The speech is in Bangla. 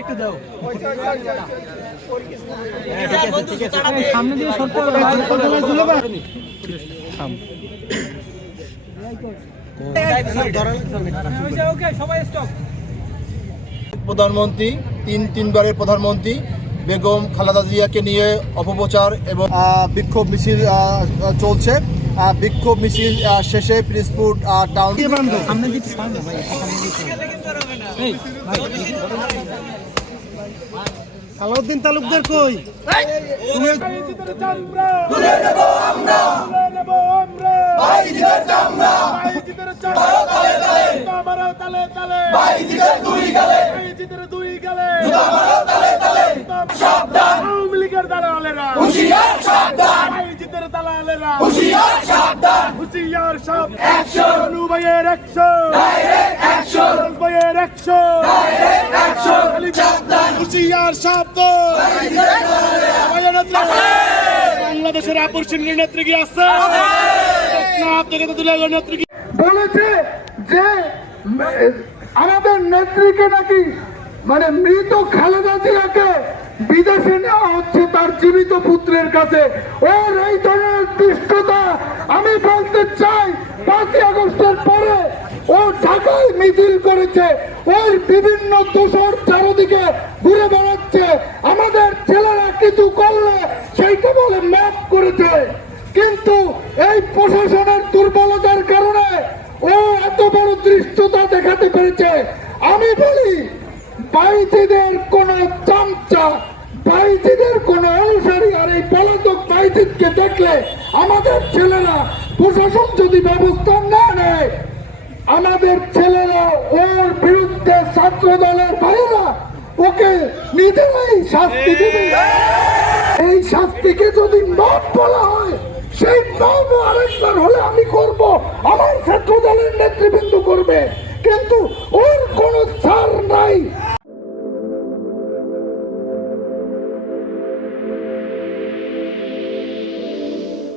একটু দাও সামনে দিয়ে সরতে হবে প্রধানমন্ত্রী তিনবারের প্রধানমন্ত্রী বেগম খালেদা জিয়াকে নিয়ে অপপ্রচার এবং বিক্ষোভ মিছিল চলছে। বিক্ষোভ মিছিল শেষে পিরোজপুর টাউন সালাউদ্দিন তালুকদার কই? বাংলাদেশের আকর্ষণীয় নেত্রী কি আছে? বলেছে যে আমাদের নেত্রীকে নাকি মানে মৃত খালেদা জিয়াকে বিদেশে নেওয়া হচ্ছে তার জীবিত পুত্রের কাছে। ওর এই ধরনের দুষ্টতা আমি বলতে চাই, 5ই আগস্টের পরে ও ঢাকায় মিছিল করেছে, ওই বিভিন্ন দোষর চারদিকে ঘুরে বেড়াচ্ছে। আমাদের ছেলেরা কিছু করলে সেইটা বলে ম্যাপ করেছে, কিন্তু এই প্রশাসনের দুর্বলতার কারণে ও এত বড় দৃষ্টতা দেখাতে পেরেছে। আমি বলি বাইজিদের কোন চামচা, বাইজিদের কোন অনুসারী আর এই পলাতক বাইজিদকে দেখলে আমাদের ছেলেরা, প্রশাসন যদি ব্যবস্থা না নেয়, আমাদের ছেলেরা ওর বিরুদ্ধে ছাত্র দলের ভাইরা ওকে নিজেরাই শাস্তি দেবে। এই শাস্তিকে যদি নব বলা হয়, সেই নব আরেকবার হলে আমি করব। আমার